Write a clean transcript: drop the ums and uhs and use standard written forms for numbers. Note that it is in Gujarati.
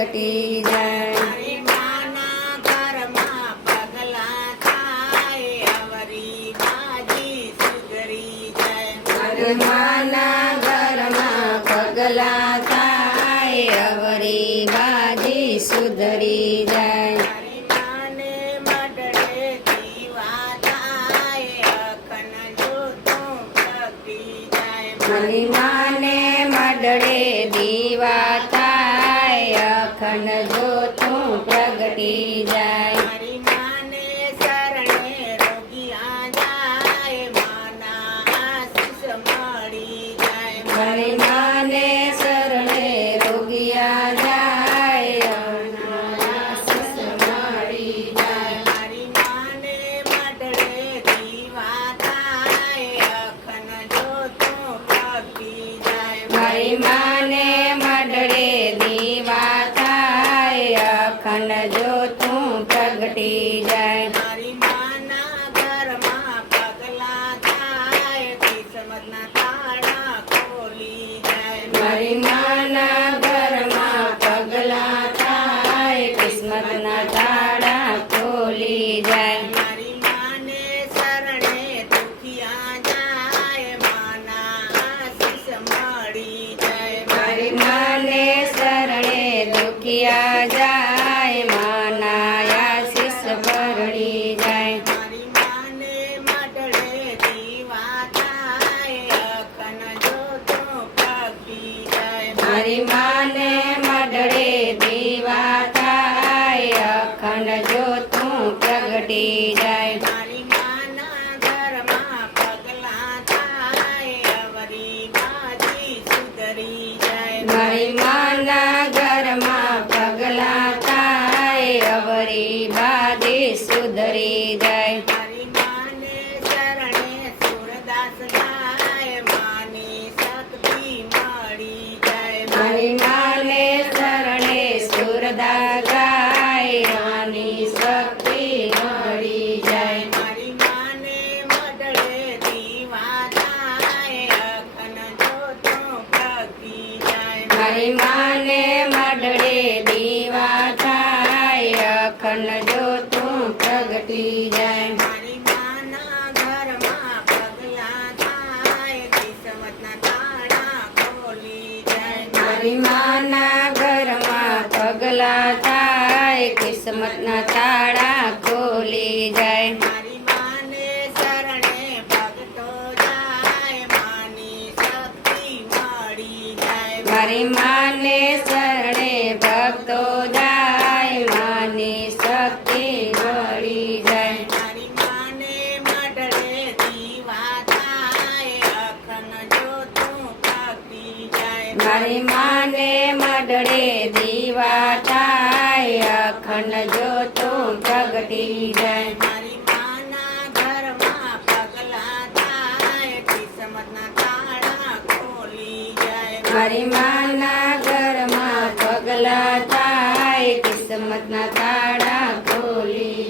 પ્રગટી જાય. મારી માના ઘરમાં પગલા થાય અવરી બાજી સુધરી જાય. મારી માના ઘરમાં પગલા થાય અવરી બાજી સુધરી જાય. મારી માને મડળે દીવા થાય અખંડ જોતું પ્રગટી જાય. મારી માને મડળે દીવા થાય અખંડ જોતું પ્રગટી જાય. મારી માને શરણે રોગિયા જાય માના આશીષ મળી જાય. મારી માને શરણે રોગિયા જાય આશીષ મળી જાય. મારી માને મડળે દીવા થાય અખંડ જોતું પ્રગટી જાય. મારી માને મડળે દીવા થાય અખંડ જોતું પ્રગટી જાય. મારી માના ઘરમાં પગલા થાય કિસ્મતના તાળા ખોલી જાય. મારી માના ઘરમાં પગલા થાય કિસ્મતના તાળા ખોલી જાય. મારી માને શરણે દુખિયા જાય માના આશીષ મળી જાય. મારી માને શરણે દુખિયા જાય માના આશીષ ભરડી જાય. મારી માને મડળે દીવા થાય અખંડ જોતું પ્રગટી જાય. મારી માને મડળે દીવા થાય અખંડ જોતું પ્રગટી જાય. મારી માના ઘરમાં પગલા થાય અવરી બાજી સુધરી જાય. મારી માના ઘરમાં પગલા થાય અવરી બાજી સુધરી જાય. મારી માને શરણે સુરદાસ જાય માની શક્તિ મળી જાય. મારી માને શરણે સુરદા ગાય માની શક્તિ મળી જાય. મારી માને મડળે દીવા થાય અખંડ જોતું પ્રગટી જાય. મારી માને મડળે દીવા થાય અખંડ જોતું પ્રગટી જાય. મારી માના ઘરમાં પગલા થાય કિસ્મતના તાળા ખોલી જાય. મારી માના ઘરમાં પગલા થાય કિસ્મતના તાળા ખોલી જાય. મારી માને શરણે ભગતો જાય માની શક્તિ મળી જાય. મારી માને શરણે ભક્તો જાય માની શક્તિ મળી જાય. મારી માને મડળે દીવા થાય અખંડ જોતું પ્રગટી જાય. મારી માને મડળે દીવા થાય અખંડ જોતું પ્રગટી જાય. મારી માના ઘરમાં પગલા થાય કિસ્મતના તાળા ખોલી જાય. મારી માના ઘરમાં પગલા થાય કિસ્મતના તાળા ખોલી